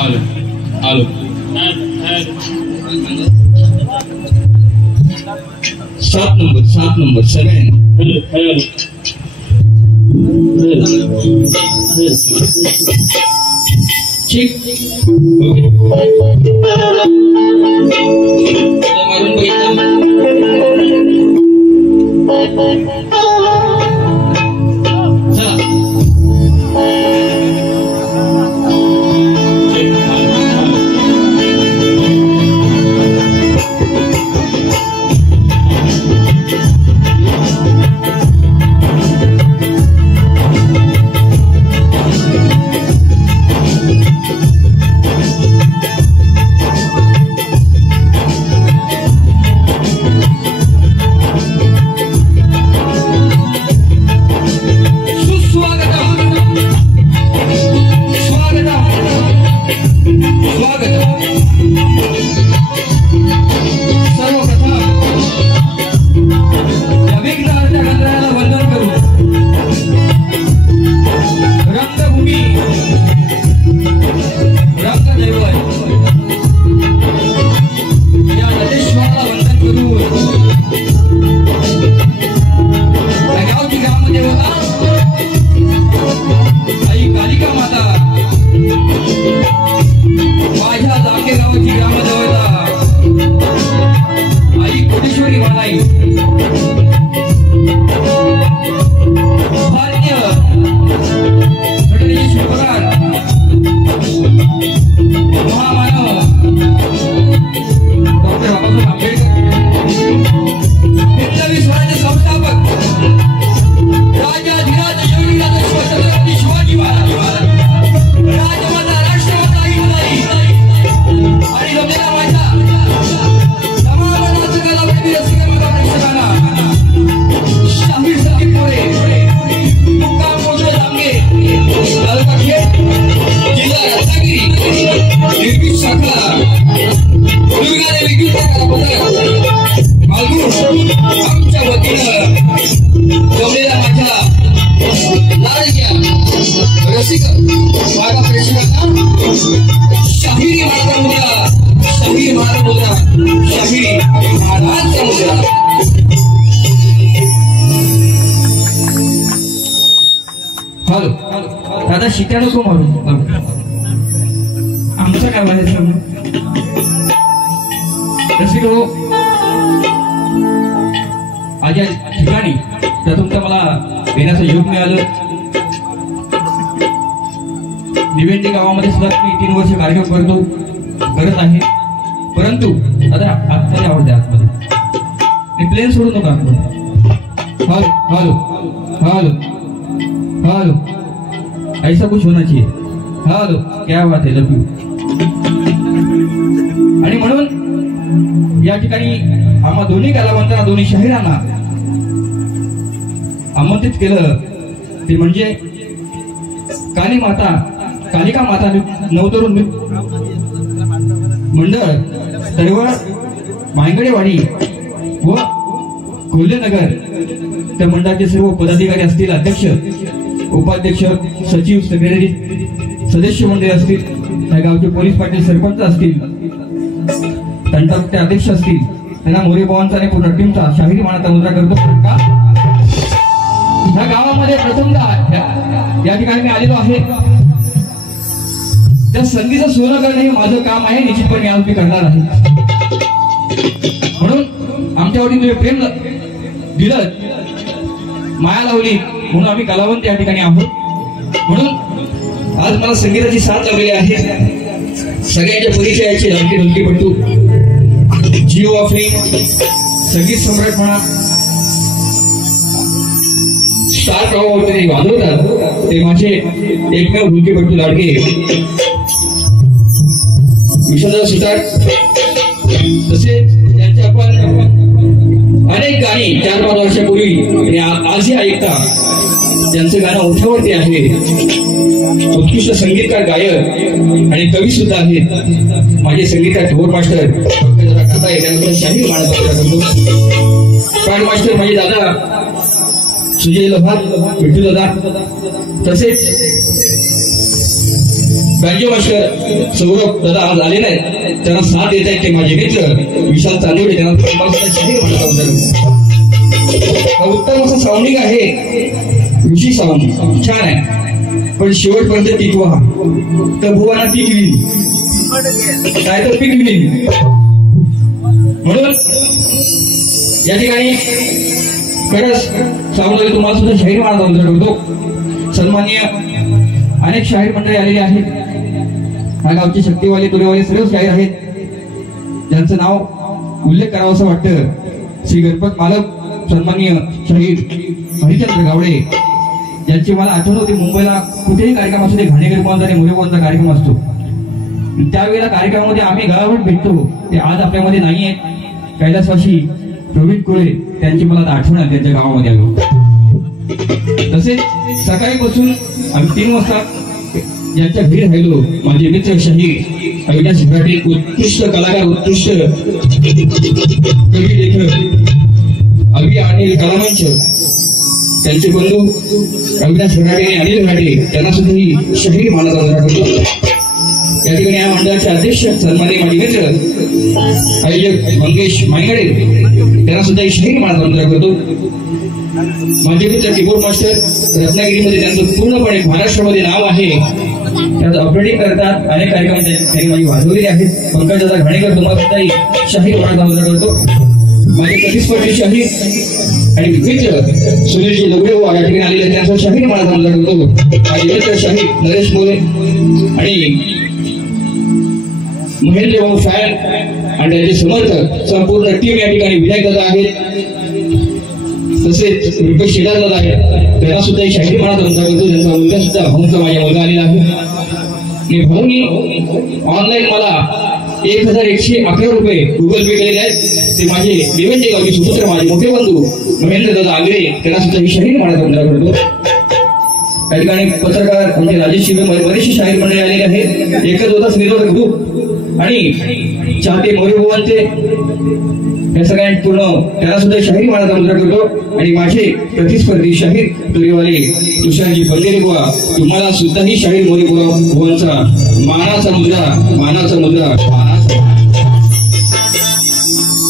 आलो आलो 7 नंबर सगळ्यांनी ठीक ओके मारून दादा शिट्या नको मारू आमचं काय म्हणायचं रसिक हो आज या ठिकाणी प्रथमतः मला येण्याचं योग मिळालं निवेंदी गावामध्ये सुद्धा मी 3 वर्ष कार्यक्रम करत आहे परंतु दादा आतमध्ये आवडते आतमध्ये मी प्लेन सोडू नका हॅलो हॅलो हॅलो हॅलो ऐसा कुछ होना चाहिए हेलो क्या बात है लव यू आणि म्हणून या ठिकाणी आम्हा दोन्ही कलावंतांना दोन्ही शाहिरांना आमंत्रित केलं ते म्हणजे कालिका माता नवतरुण मंडळ तळवळ मांगडेवाडी व कोल्हेनगर त्या मंडळाचे सर्व पदाधिकारी असतील अध्यक्ष उपाध्यक्ष सचिव सेक्रेटरी सदस्य मंडळ असतील त्या गावचे पोलीस पाटील सरपंच असतील तंटाचे अध्यक्ष असतील त्यांना मोरे भावांचा आणि पूर्ण टीमचा शाहिरी मानाचा मुद्रा करतो का ह्या गावामध्ये प्रथमतः या ठिकाणी मी आलेलो आहे त्या संधीचं सोनं करणे हे माझं काम आहे निश्चितपणे आज मी करणार आहे म्हणून आमच्यावरती तुम्ही प्रेम दिलं माया लावली म्हणून आम्ही कलावंत या ठिकाणी आहोत म्हणून आज मला संगीताची साथ लावलेली आहे सगळ्यांच्या परिचयाची लाडकी ढोलकीपटू जिओ ऑफरिंग संगीत सम्राट म्हणा स्टार प्रवाहावरती वाजवतात ते माझे एकमेव ढोलकीपटू लाडके विश्वनाथ सुतार तसेच त्यांचे आपण अनेक गाणी 4-5 वर्षापूर्वी आजही ऐकता त्यांचं गाणं ओठावरती आहे उत्कृष्ट संगीतकार गायक आणि कवी सुद्धा आहेत माझे संगीतकार ढोल मास्टर करता येण्यानंतर शाहीर मानत करतो प्राण मास्टर माझे दादा सुजय लोहार विठ्ठल दादा तसेच बँजो मास्टर सौरभ दादा आज आले नाहीत, त्यांना साथ देत आहेत ते माझे मित्र विशाल चांदेवडे, त्यांना उत्तम असं साऊंडिंग आहे, ऋषी साऊंड छान आहे, पण शेवटपर्यंत टिकवा तर भुवाना टिकवी काय तर पिकवी. म्हणून या ठिकाणी खरंच साऊंड तुम्हाला सुद्धा शाहीर मानला करतो. सन्माननीय अनेक शाहीर मंडळी आलेली आहेत, ह्या गावचे शक्तीवाले तुरेवाले सर्व शाहीर आहेत, ज्यांचं नाव उल्लेख करावा असं वाटतं. श्री गणपत मालक सन्माननीय शाहीर हरिचंद्र गावडे, ज्यांची मला आठवण होती. मुंबईला कुठेही कार्यक्रम असतो, ते घाणेकर आणि मोरेबांचा कार्यक्रम असतो, त्यावेळेला कार्यक्रमामध्ये आम्ही गावावर भेटतो, ते आज आपल्यामध्ये नाही आहेत. कैलासवासी प्रवीण कुळे त्यांची मला आठवण आहे, त्यांच्या गावामध्ये आलो. तसेच सकाळीपासून आम्ही 3 वाजता ज्यांच्या घरी राहिलो, माझे मित्र शाहीर अविनाश घराटे, उत्कृष्ट कलाकार, उत्कृष्ट कवी लेखक अभि अनिल कलामंच, त्यांचे बंधू अविनाश घराटे आणि अनिल घराटे, त्यांना सुद्धा ही शाहीर मानला जातो. या ठिकाणी या मंडळाचे अध्यक्ष सन्माननीय माझे मित्र आयोजक मंगेश मांगडे, त्यांना सुद्धा ही शाहीर मानला करतो. माझे मित्र कीबोर्ड मास्टर रत्नागिरीमध्ये, त्यांचं पूर्णपणे महाराष्ट्रामध्ये नाव आहे, त्याचं ऑपरेटिंग करतात, अनेक कार्यक्रम त्यांनी माझी वाजवलेले आहेत. पंकजदादा घाणेकर तुम्हाला सुद्धा ही शाहीर मानला करतो. माझे प्रतिस्पर्धी शाहीर आणि मित्र सुनीलजी लवडे या ठिकाणी आलेले, त्यांचा शाहीर मानला करतो. माझे मित्र शाहीर नरेश मोरे आणि महेंद्र भाऊ फॅन आणि त्यांचे समर्थक संपूर्ण टीम या ठिकाणी विनायक दादा आहेत, तसेच रुपेश शेलार दादा आहेत, त्यांना सुद्धा एक शाहीर म्हणा करतो. त्यांचा मुलगा सुद्धा भाऊंचा माझ्या मुलगा आलेला आहे. आणि भाऊनी ऑनलाईन मला 1111 रुपये गुगल पे केलेले आहेत. ते माझे देवंजे गावचे सुपुत्र माझे मोठे बंधू महेंद्र दादा आगरे, त्यांना सुद्धा ही शाहीर म्हणा करतो. त्या ठिकाणी पत्रकार म्हणजे राजेश शिवे बरेचसे शाहीर मंडळी आलेले आहेत. एकच होता श्रीधर ग्रुप आणि चाहते मोरेबुवांचे, या सगळ्यांनी पूर्ण त्यांना सुद्धा शाहीर मानाचा मुद्रा करतो. आणि माझे प्रतिस्पर्धी शाहीर तुरेवाले तुषारजी बंदेरे बुवा, तुम्हाला सुद्धा ही शाहीर मोरेबुवांचा मानाचा मुद्रा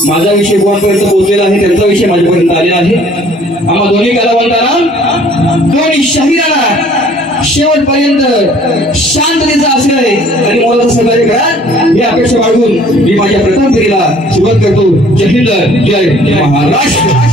माझा विषय बुवांपर्यंत पोहोचलेला आहे, त्यांचा विषय माझ्यापर्यंत आलेला आहे. आम्हा दोन्ही कलावंतांना, दोन्ही शाहिरांना शेवटपर्यंत शांततेचा आश्रय आणि मोलाचं सहकार्य करा ही अपेक्षा बाळगून मी माझ्या प्रथम फेरीला सुरुवात करतो. जय हिंद, जय महाराष्ट्र.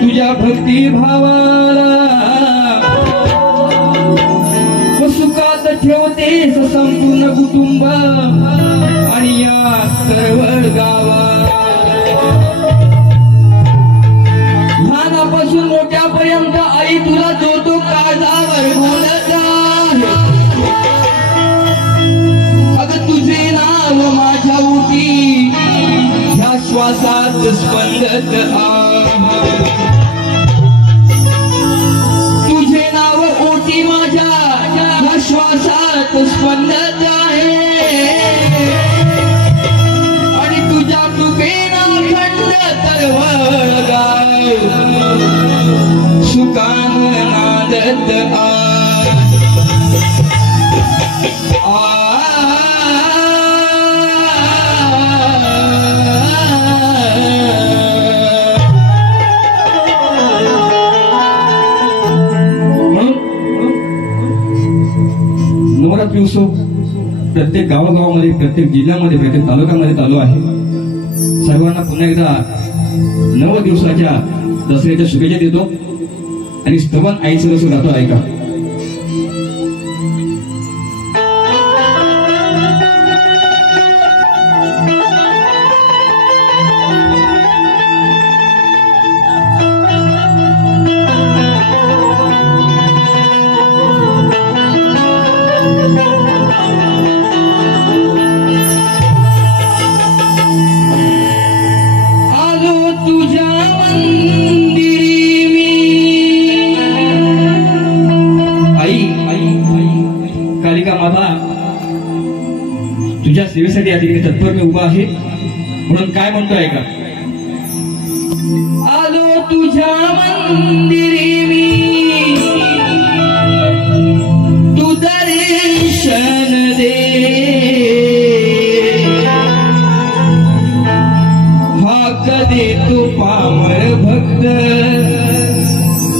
तुझ्या भक्ती भावाला सुखात ठेवतेस संपूर्ण कुटुंब आणि या सर्व गावा लहानापासून मोठ्यापर्यंत आई तुला जो तो काळजावर बोलत आहे. अगं तुझे नाव माझ्या श्वासात स्पंदत तुझे नाव ओटी माझ्या श्वासात स्पंदत आहे आणि तुझ्या कृपेना खंड तरवळगाय सुकान नादत नवरात्री उत्सव प्रत्येक गावागावामध्ये, प्रत्येक जिल्ह्यामध्ये, प्रत्येक तालुक्यामध्ये चालू आहे. सर्वांना पुन्हा एकदा 9 दिवसाच्या दसऱ्याच्या शुभेच्छा देतो आणि स्तवन आईचं रस गातो ऐका. तुझ्या सेवेसाठी या ठिकाणी तत्पर मी उभा आहे म्हणून काय म्हणतोय का. आलो तुझ्या मंदिरी मी तू दर्शन दे हाक दे तू पामर भक्त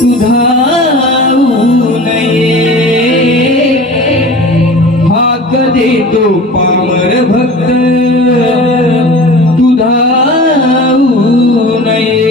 सुधारू नये दे तो पामर भक्त तुधाऊ नये.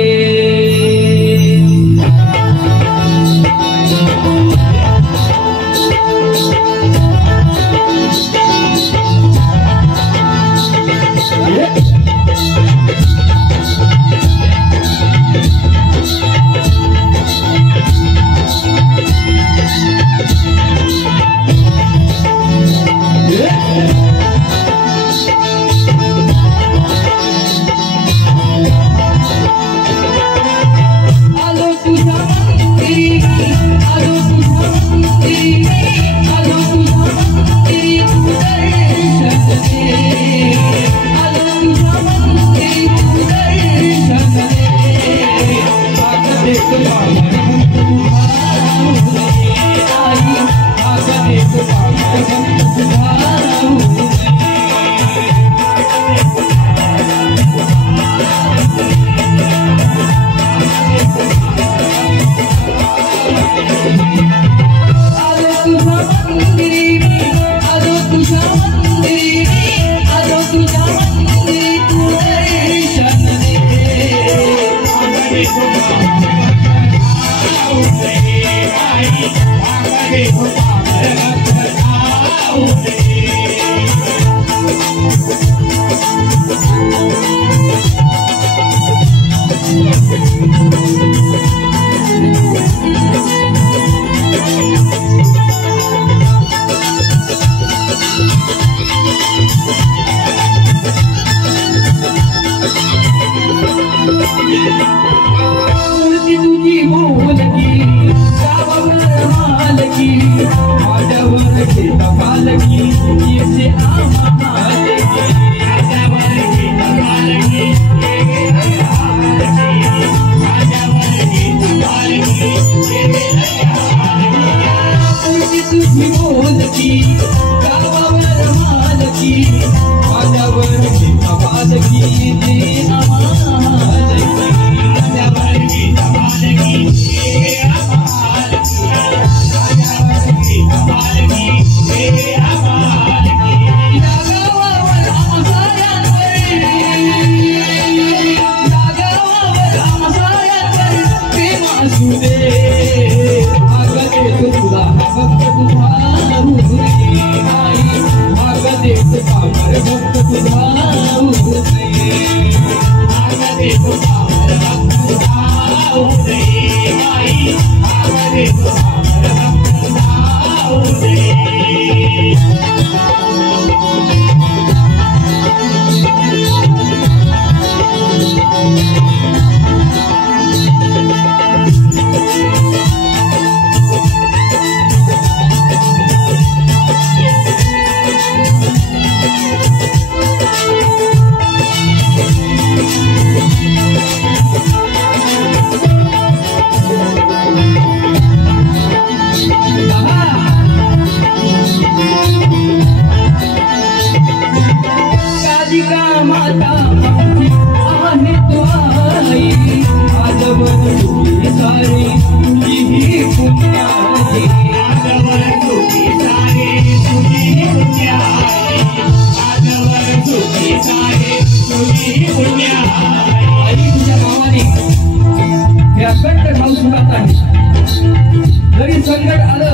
जरी संकट आलं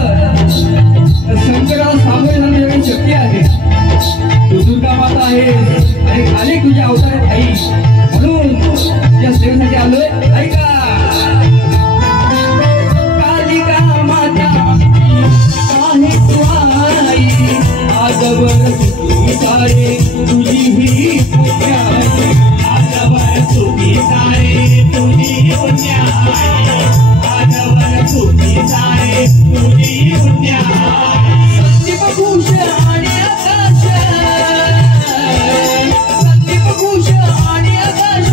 तर संकटाला सामोरे जाण्याची शक्ती आहे. तू दुर्गा माता आहे आणि आले तुझ्या अवतारात आई, म्हणून या सेवेसाठी आलोय. ऐका, कालिका माता आहे तू आई, आजवर सुखी सारे तुझी ही पूजा, आजवर सुखी सारे तुझी पूजा, आजवर सुखी सारे तुझी पूजा. संदीप घोष आणि आकाश, संदीप घोष आणि आकाश,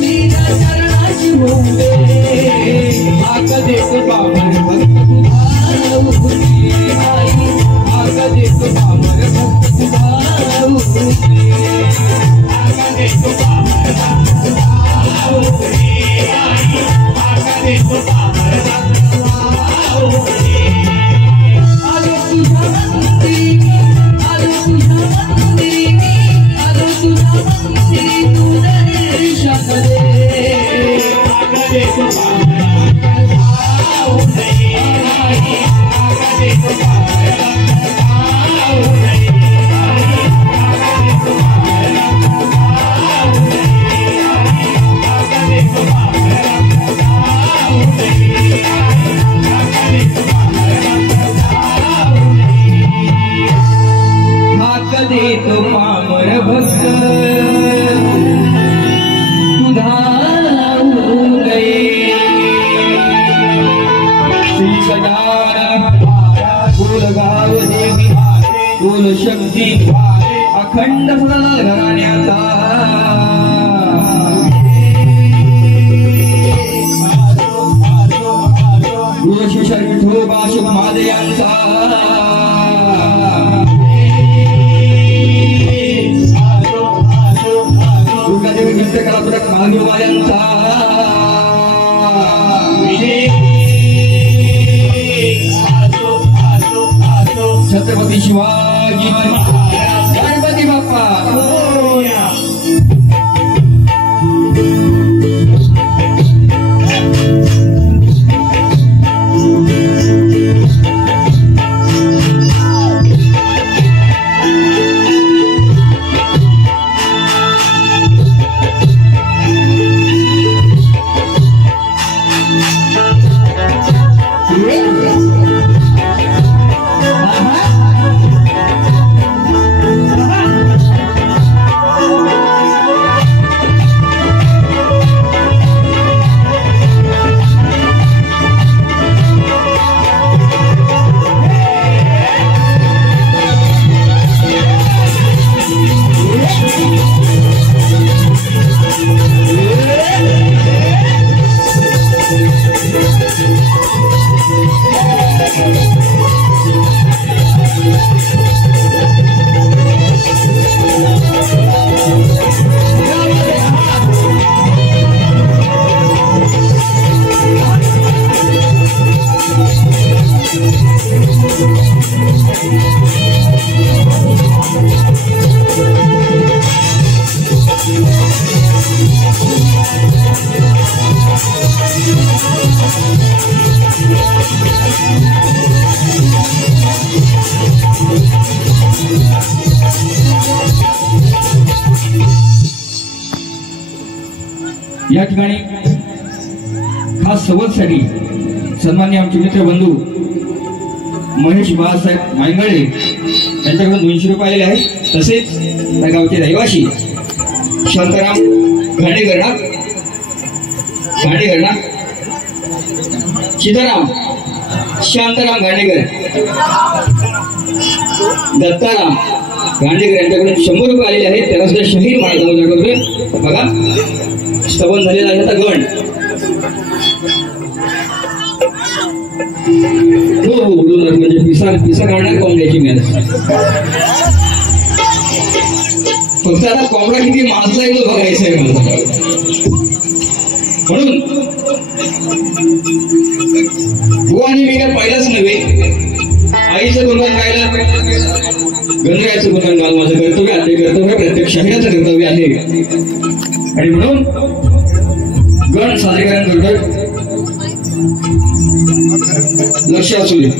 मीरा चरणाची होऊन आग देतो बाबर भक्त तुझा उभे आई, आग देतो बाबर भक्त तुझा उभे, आग देतो बाबर भक्त तुझा उभे आई, आग देतो बाबर भक्त तुझा उभे. आलो तुझ्या मंदिरी, आलो तुझ्या मंदिरी, आलो तुझ्या मंदिरी, तू दर्शन दे, आग देतो बाबर भक्त तुझा उभे आई, आग देतो बाबर भक्त तुझा उभे आई, आग देतो बाबर भक्त तुझा उभे आई, आग देतो बाबर भक्त तुझा उभे आई, आग देतो बाबर भक्त तुझा उभे. हाक देतो पामर भक्त तुझा उभे. श्री गजानन कुलगाव देवी कुल शक्ती अखंड सदल घराण्याचा, गुरुशिष्य विठोबा शुभमादे यांचा, दुर्गादेवी नृत्य कलापुरक महादेवा यांचा, छत्रपती शिवाजी महाराज, गणपती बाप्पा. या ठिकाणी खास संवादसाठी सन्माननीय आमचे मित्र बंधू महेश बाळासाहेब मांगळे यांच्याकडून 200 रुपये आलेले आहेत. तसेच त्या गावचे रहिवासी शांताराम घाणेकर सीताराम शांताराम घाणेकर, दत्ताराम घाणेकर यांच्याकडून 100 रुपये आलेले आहेत. त्याला सुद्धा शहीद मानला करतोय. बघा स्तवन झालेला आहे आता गण. हो म्हणजे पिसा काढणार कोंबड्याची मेहनत. फक्त आता कोंबडा किती माजला येतो बघायचं आहे मला. म्हणून हो आणि मी काय पहिलाच नव्हे, आईचं गुणगान गायला गणगायचं गुणगान गायला माझं कर्तव्य आहे. कर्तव्य प्रत्येक शहराचं कर्तव्य आहे आणि म्हणून गण सादरीकरण करतोय. लक्ष असू दे.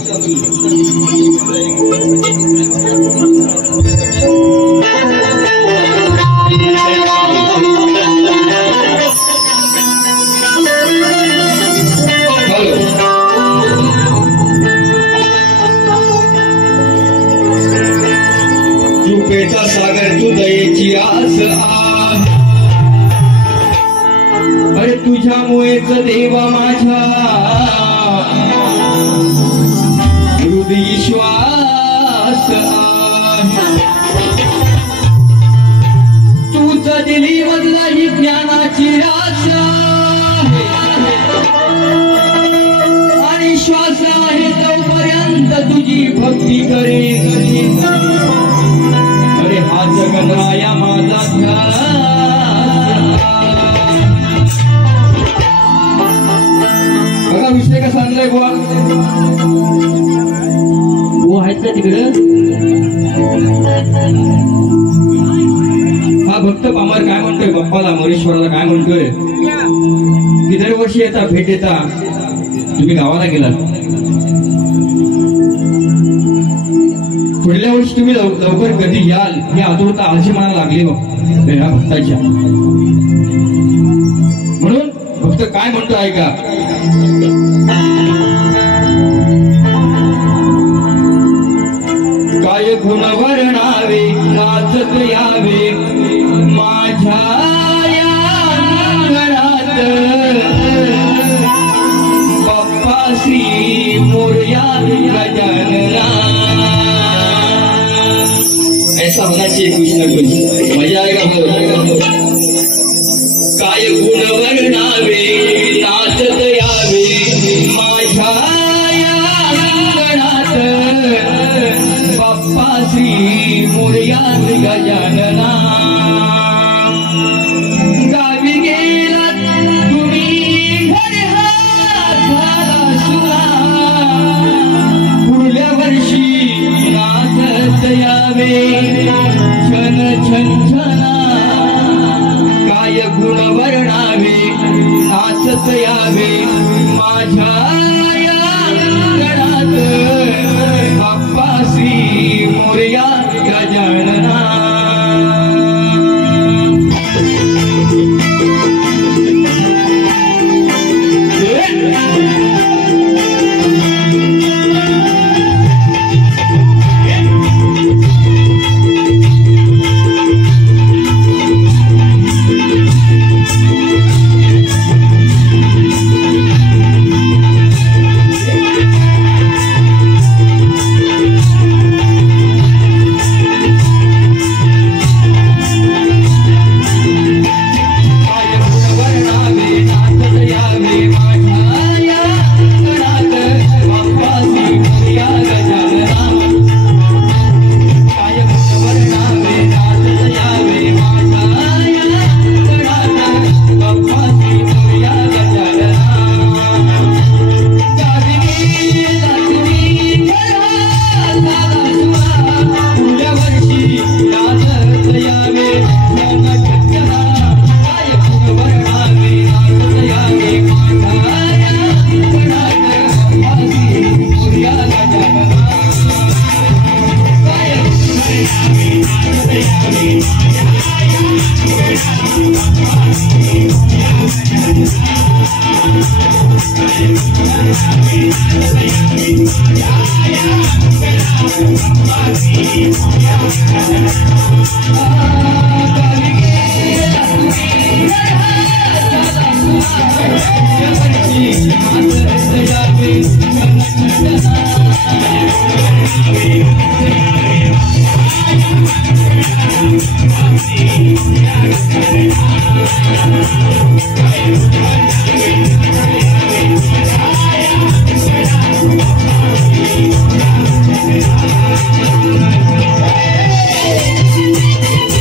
कृपेचा सागर तू दयेची आस, अरे तुझ्यामुळेच देवा माझ्या हृदय श्वास, तूच दिली मधला ही ज्ञानाची रास, आणि श्वास आहे तोपर्यंत तुझी भक्ती करे. अरे हा जगन्नाया माझा बघा विषय कसा आणलाय बुवा. वो आहेत का तिकडं. हा भक्त पामर काय म्हणतोय बाप्पाला, मोरेश्वराला काय म्हणतोय की दरवर्षी येता भेट येता, तुम्ही गावाला गेलात, पुढल्या वर्षी तुम्ही लवकर कधी याल ही आतुरता आळशी मला लागली बघ या भक्ताच्या. म्हणून भक्त काय म्हणतो ऐका. काय गुण वर्णावे नाचत यावे माझ्या अंगणात, बाप्पा श्री मोरया गजानना. ऐसा होना चाहिए कुछ ना कुछ. मजा आएगा. काय गुण वर्णावे नाचत यावे माझ्या अंगणात, बाप्पा श्री मोरया गजानना. गावी गेलात तुम्ही घरी झाला सुना, पुढल्या वर्षी नाचत यावे छन छन छना. काय गुण वर्णावे नाचत यावे माझ्या अंगणात, बाप्पा श्री मोरया गजानना.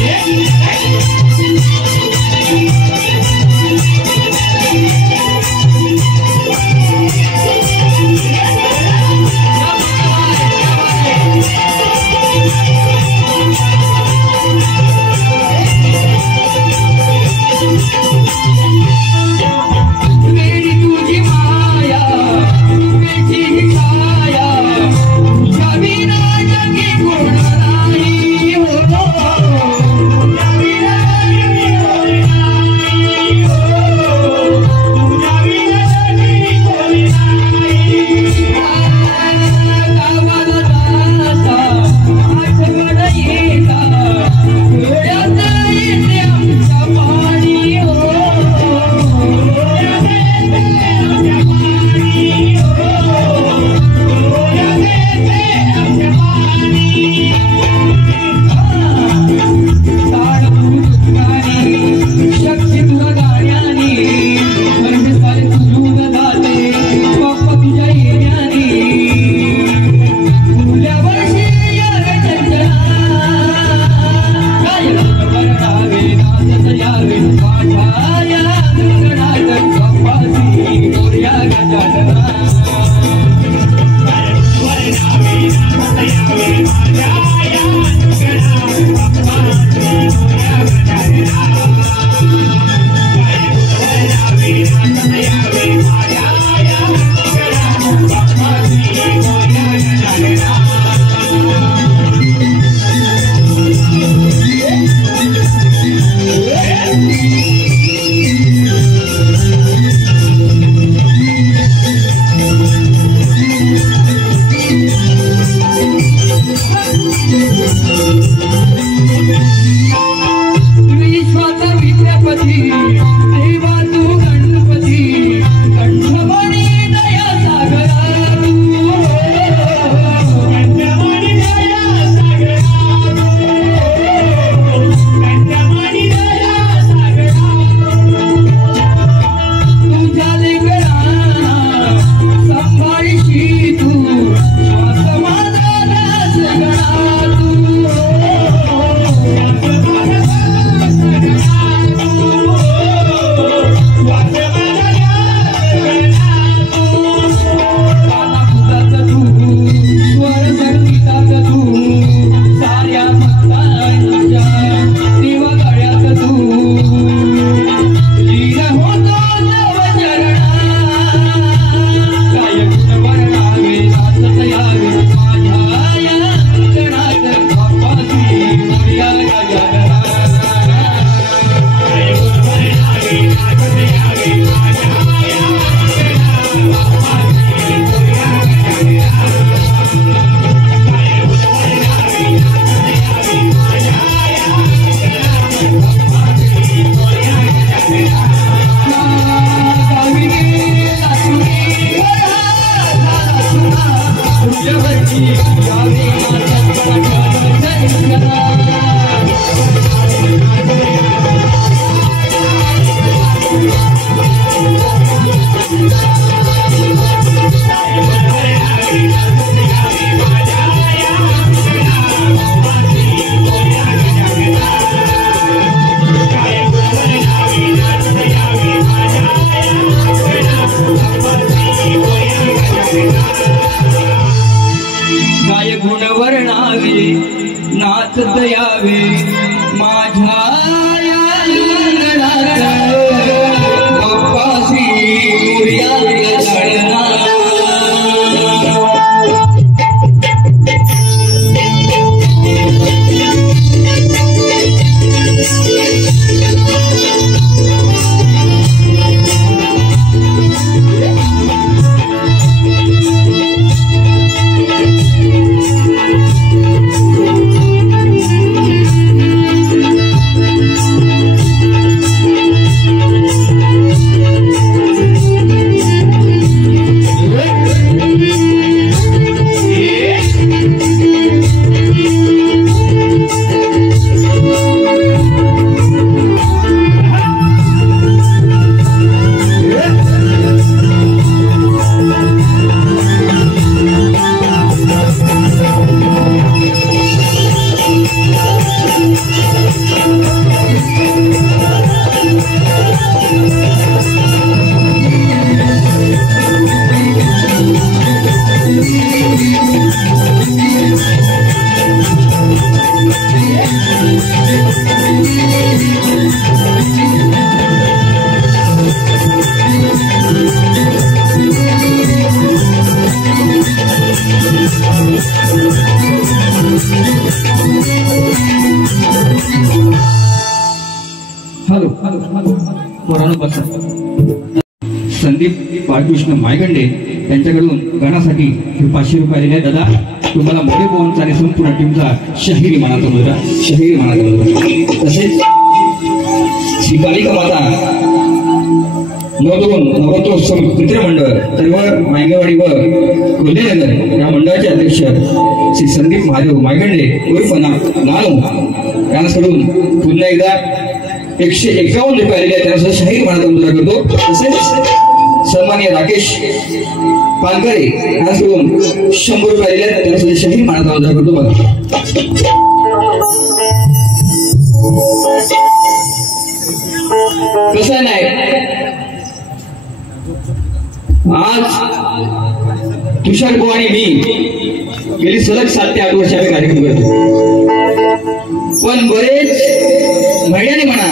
Yeah. यावे माझ्या बाप्पा श्री संदीप बाळकृष्ण मायगंडे यांच्याकडून गाण्यासाठी 500 रुपये आलेले आहेत. दादा तुम्हाला मोठे पवन आणि संपूर्ण टीमचा शाहिरी मानाचा मुलगा तसेच श्री बालिका माता नवरोत्सव मित्रमंडळ तळवळ मायगेवाडी व कोल्हेनगर या मंडळाचे अध्यक्ष श्री संदीप महादेव मायगंडे उर्फ नानू यांच्याकडून पुन्हा एकदा 151 रुपये आलेले आहेत. त्यांचा शाहीर मानाचा मुलगा करतो. तसेच सन्माननीय राकेश पालकरे यांच्याकडून 100 रुपये आलेले आहेत. त्यांचा शाहीर मानाचा मुलगा करतो. बघा कसं नाही आज तुषार भाऊ आणि मी गेली सलग 7 ते 8 वर्ष आम्ही कार्यक्रम करतो. पण बरेच महिन्याने म्हणा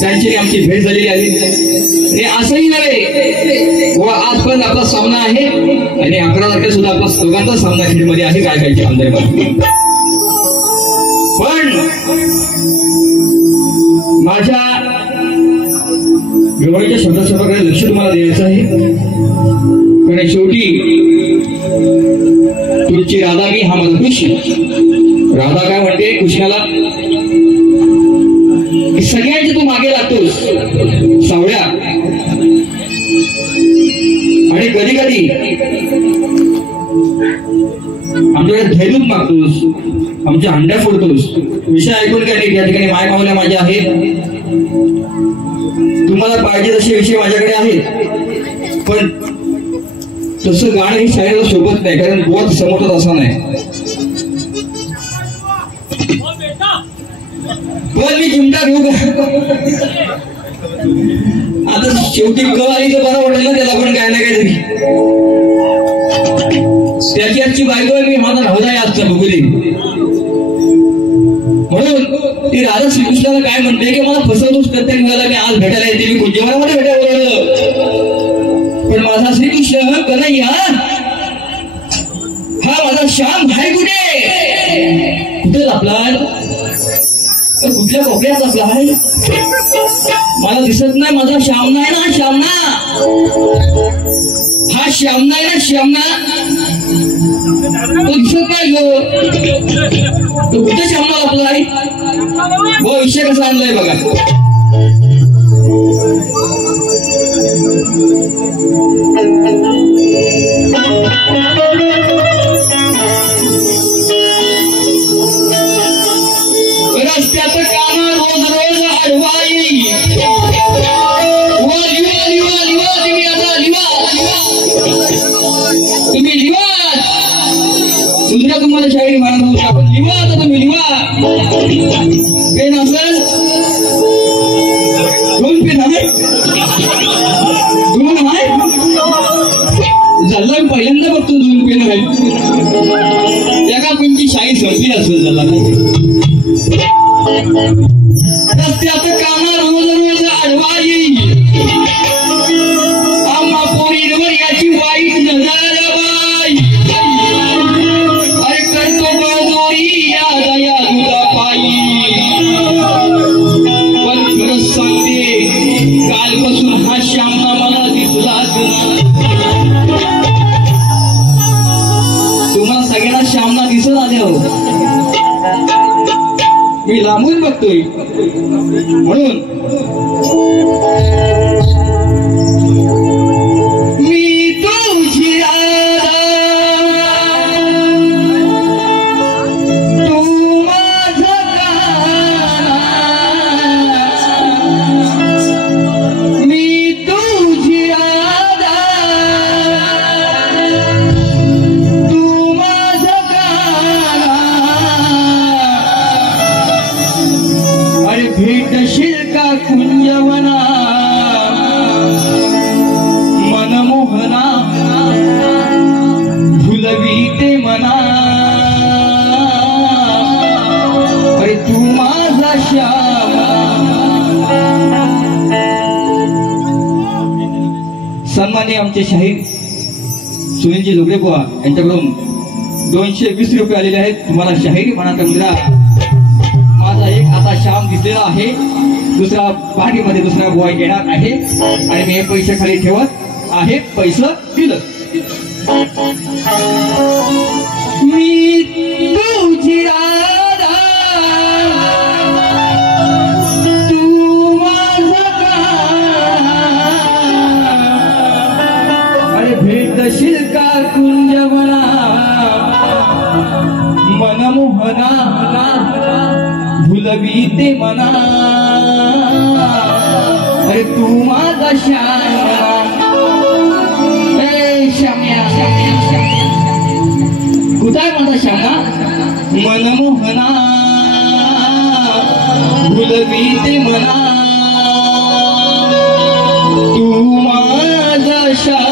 त्यांची आमची भेट झालेली आहे. आणि असंही नव्हे व आजपर्यंत आपला सामना आहे आणि 11 तारखेला सुद्धा आपला दोघांचा सामना खेळमध्ये आहे गायकांची आमदारमध्ये. पण माझ्या गवळीच्या शब्दासभाकडे लक्ष तुम्हाला द्यायचं आहे. कारण शेवटी तुमची राधा मी हा माझा कृष्ण. राधा काय म्हणते कृष्णाला, सगळ्यांचे तू मागे लागतोस सावळ्या, आणि कधी कधी आमच्याकडे धैर्यूच मागतोस, आमच्या हंड्या फोडतोस. विषय ऐकून काय नाही, या ठिकाणी माय मावल्या माझ्या आहेत, तुम्हाला पाहिजे तसे विषय माझ्याकडे आहेत. पण तसं गाणं ही शाळेला सोबत नाही, कारण बोध समोरच असा नाही. पण मी चिमटा घेऊ का आता? शेवटी ग आली तर बरं वाटेल ना त्याला पण काय ना काहीतरी. त्याची आजची बायको मी माझा नवरा आहे आजचा बघुली. म्हणून ती राधा श्रीकृष्णाला काय म्हणते की मला फसवतोच प्रत्येक मुलाला मी आज भेटायला येते, मी कुंजवनामध्ये भेटायला बोलवलं. पण माझा श्रीकृष्ण कन्हैया हा माझा श्याम भाई कुठे लपला? कुठल्या कोपऱ्यात लपला आहे? मला दिसत नाही. माझा श्याम नाही ना, श्यामना हा श्याम नाही ना, श्यामना तो दिसत नाही गो. तो कुठे श्यामना लपला आहे? व विषय कसा आणलाय बघा. रस्त्याचं काम रोज रोज अडवाई तुम्ही लिवा. दुसऱ्या तुम्हाला शायरी म्हणत होता, आपण लिवा आता तुम्ही लिवा. पेन असेल 2 पेन आहे, 2 आहे. रस्त्यात काना रोज रोज अडवाई आम्हा पोरींवर याची वाईट नजर बाई अरे करतो बळजोरी या दया तुझा पायी पण खरंच सांगते कालपासून हा श्यामना मला दिसलाच तुम्हाला सगळ्यांना श्यामना दिसत आले मी लांबून बघतोय म्हणून मी तुझी तू माझा काना मी तुझी तू माझा काना अरे भेटशील का कुंजवना मनमोहना भुलवीते मना अरे तू माझा श्याम सन्माननीय आमचे शाहीर सुनीलजी जोगडे बुवा यांच्याकडून 220 रुपये आलेले आहेत तुम्हाला शाहिरी मनाचा मुद्रा माझा एक आता श्याम दिसलेला आहे दुसरा पाठीमध्ये दुसरा बॉय येणार आहे आणि मी हे पैसे खाली ठेवत आहे पैसे दिलं मी तुझी राधा तू माझा काना अरे भेटशील का कुंजवना मनमोहना भुलवीते मना अरे तू माझा श्याम श्याम्या कुठे माझा श्यामा मनमोहना भुलवीते मना तू माझा श्याम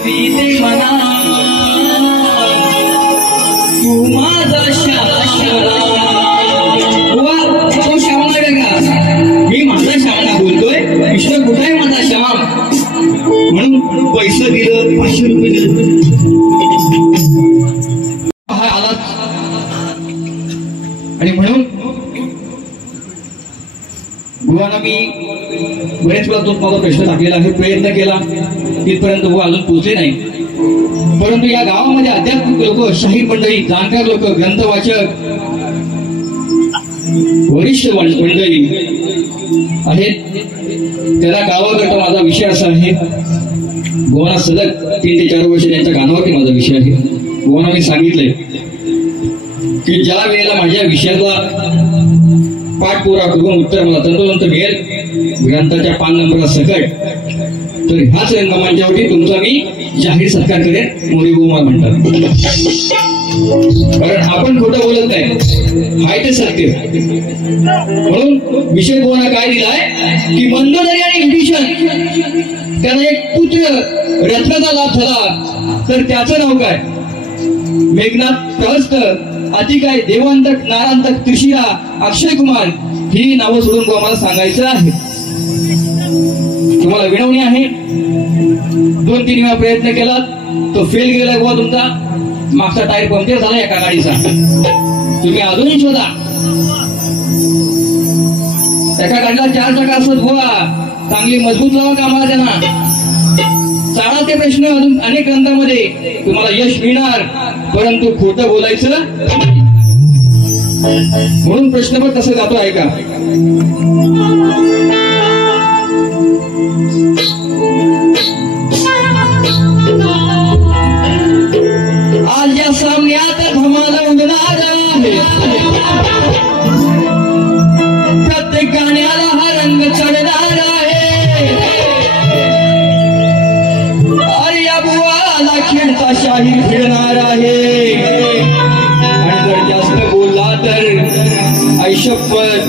बसवीते मना तू माझा श्यामा तो श्यामला वेगळा मी माझा श्यामला बोलतोय विश्व कुठे आहे माझा श्याम म्हणून पैसे दिलं 500 रुपये दिलं आला आणि म्हणून बुवांना मी बरेच वेळा तो माझा प्रश्न टाकलेला आहे प्रयत्न केला तिथपर्यंत बुवा अजून पोहोचले नाही परंतु या गावामध्ये आध्यात्मिक लोक शाहीर मंडळी जाणकार लोक ग्रंथवाचक वरिष्ठ मंडळी आहेत त्याला गावाकरता माझा विषय असा आहे बुवांना सलग 3 ते 4 वर्ष त्यांच्या कानावरती माझा विषय आहे बुवांना मी सांगितलंय की ज्या वेळेला माझ्या विषयाला पाठपुरा करून उत्तर मला तंतोतंत मिळेल ग्रंथाच्या 5 नंबरला सकट तर ह्याच रंगमंचावरती तुमचा मी जाहीर सत्कार करेन मोरी बुवा म्हणतात कारण आपण खोटं बोलत नाही हाय ते सत्य म्हणून विषय बुवांना काय दिलाय की मंदोदरी आणि विभीषण त्याला एक पुत्र रत्नाचा लाभ झाला तर त्याचं नाव काय मेघनाथ प्रहस्त अतिकाय देवांतक नारांतक त्रिशिरा अक्षय कुमार ही नावं सोडून आम्हाला सांगायचं आहे तुम्हाला विनवणी आहे 2-3 वेळा प्रयत्न केला तो फेल गेला बुवा तुमचा मागचा टायर पंक्चर झाला एका गाडीचा तुम्ही अजूनही शोधा एका गाडीला 4 चाका असत बुवा चांगली मजबूत लावा कामाला त्यांना चाळाचे प्रश्न अजून अनेक ग्रंथामध्ये तुम्हाला यश मिळणार परंतु खोटं बोलायचं म्हणून प्रश्न पण कसं जातो आहे का आज या सामन्यात धमाल उडणार आहे प्रत्येक गाण्याला हा रंग चढणार आहे अरे या बुवाला खेळता शाहीर फिरणार आहे आणि जर जास्त बोलला तर ऐशप्पत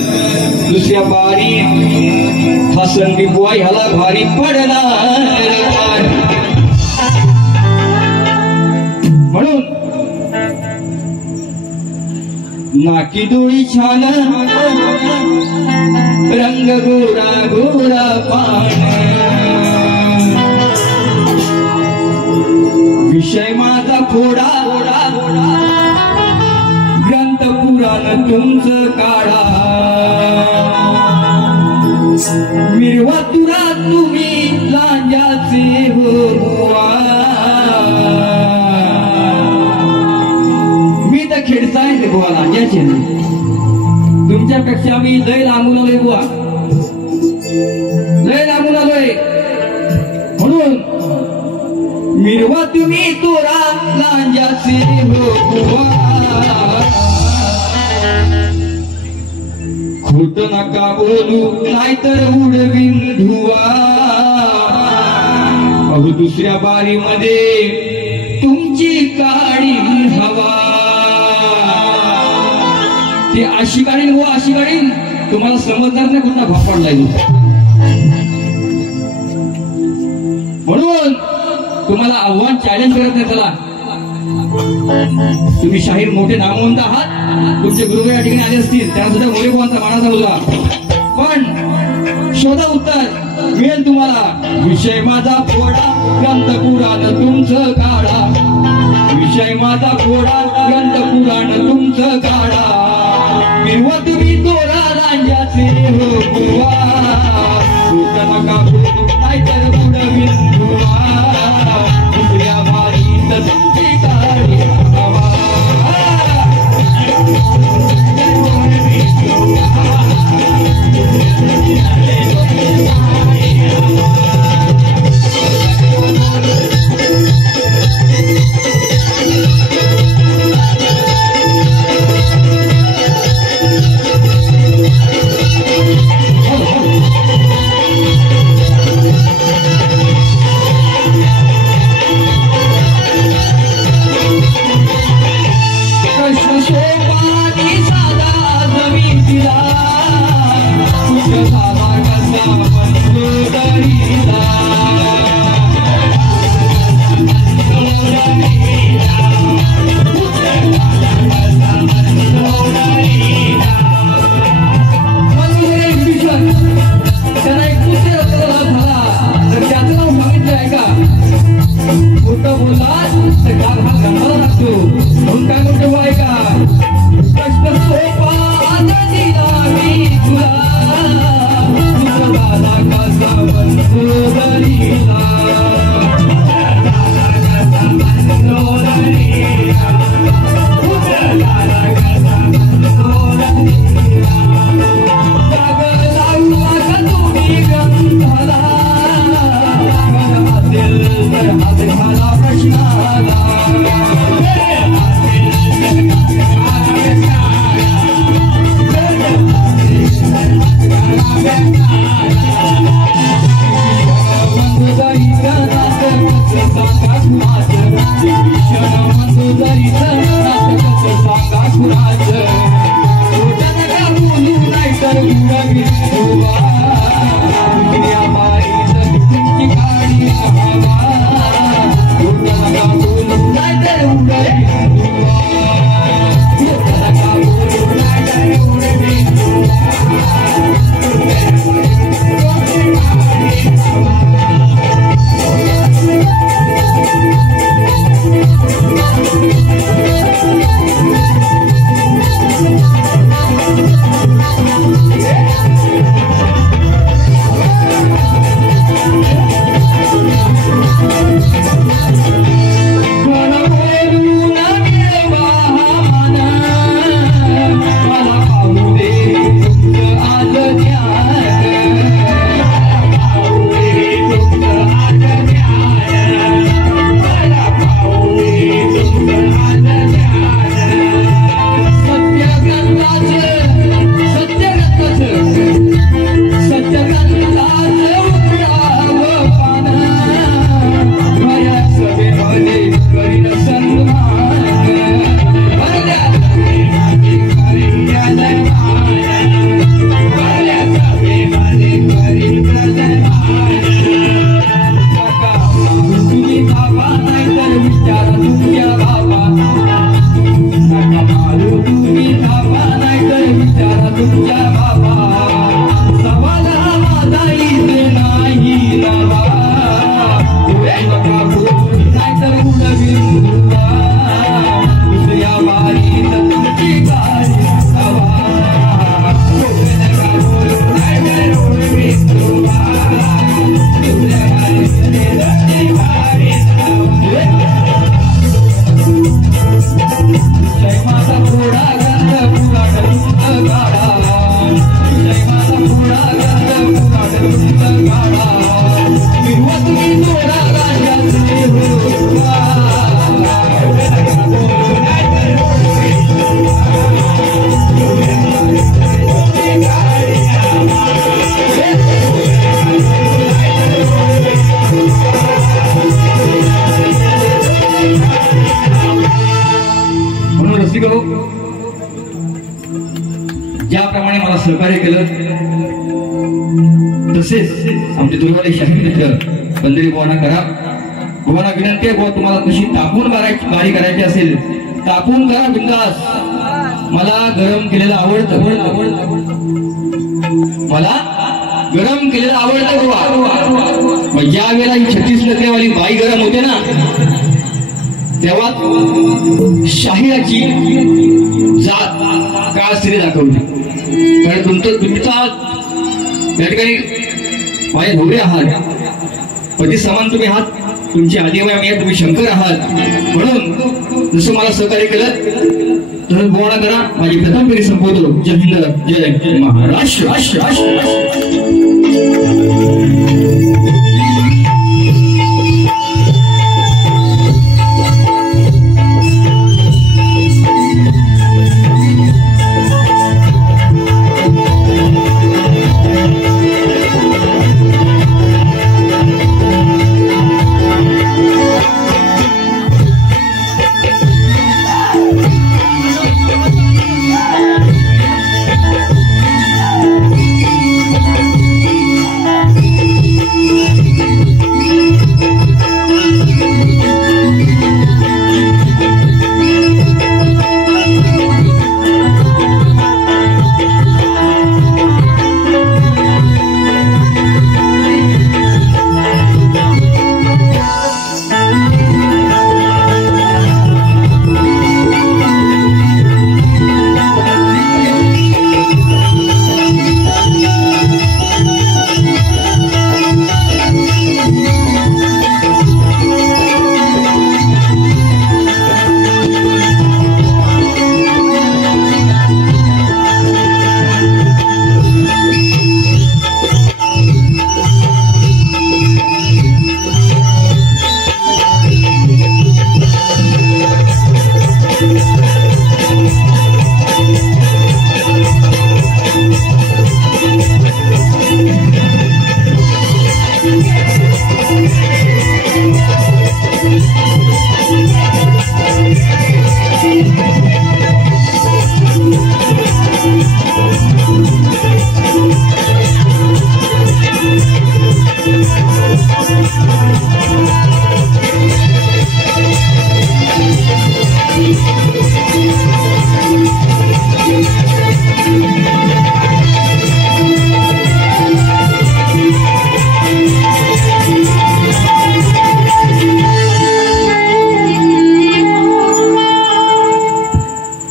दुसऱ्या बारी हा संदीप बुवा ह्याला भारी पडणार म्हणून नाकी डोळी छान रंग गोरा गोरा पान विषय माझा फोडा ग्रंथ पुराण तुमचं काढा मिरवा तुरा तुम्ही लांजाचे हो बुवा मी तर खेळताय बुवा लांजाचे तुमच्यापेक्षा मी लय लांबून आलोय बुवा लय लांबून आलोय म्हणून मिरवा तुम्ही तोरा लांजाचे हो बुवा खोट नका बोलू नाहीतर उडवीन धुवा अहो दुसऱ्या बारीमध्ये तुमची काळी हवा ती अशी काढीन व अशी काढीन तुम्हाला समजणार नाही कुठला भाव पडलाय म्हणून तुम्हाला आव्हान चॅलेंज करत नाही चला तुम्ही शाहीर मोठे नामवंत आहात तुमचे गुरु या ठिकाणी आले असतील त्याला सुद्धा मोरे बुवांचा मानाचा मुलगा पण शोधा उत्तर मिळेल तुम्हाला विषय माझा फोडा ग्रंथ पुराण तुमचं काढा विषय माझा फोडा ग्रंथ पुराण तुमचं काढा मिरवा तुम्ही तोरा लांजाचे हो बुवा खोट नका बोलू नाहीतर उडवीन धुवा दुसऱ्या बारीत तुमची काळी हवा आला प्रश्न आला ज्याप्रमाणे मला सहकार्य केलं तसेच आमचे दुर्वाले शाही मित्र बंदरी बुवांना करा. बुवांना विनंती आहे, बुवा तुम्हाला कशी तापून गाडी करायची असेल तापून करा बिंदास. मला गरम केलेलं आवडतं, मला गरम केलेलं आवडतं बुवा. मग ज्या वेळेला ही 36 नखरेवाली बाई गरम होते ना तेव्हा शाहिराची जात काळ स्त्री दाखवली. कारण तुमचा या ठिकाणी माझे धोरे आहात, पती समान तुम्ही आहात, तुमची आदिवाई आम्ही तुम्ही शंकर आहात. म्हणून जसं मला सहकार्य केलं तर बोला करा. माझी प्रथम फेरी संपवतो. जय हिंद, जय महाराष्ट्र.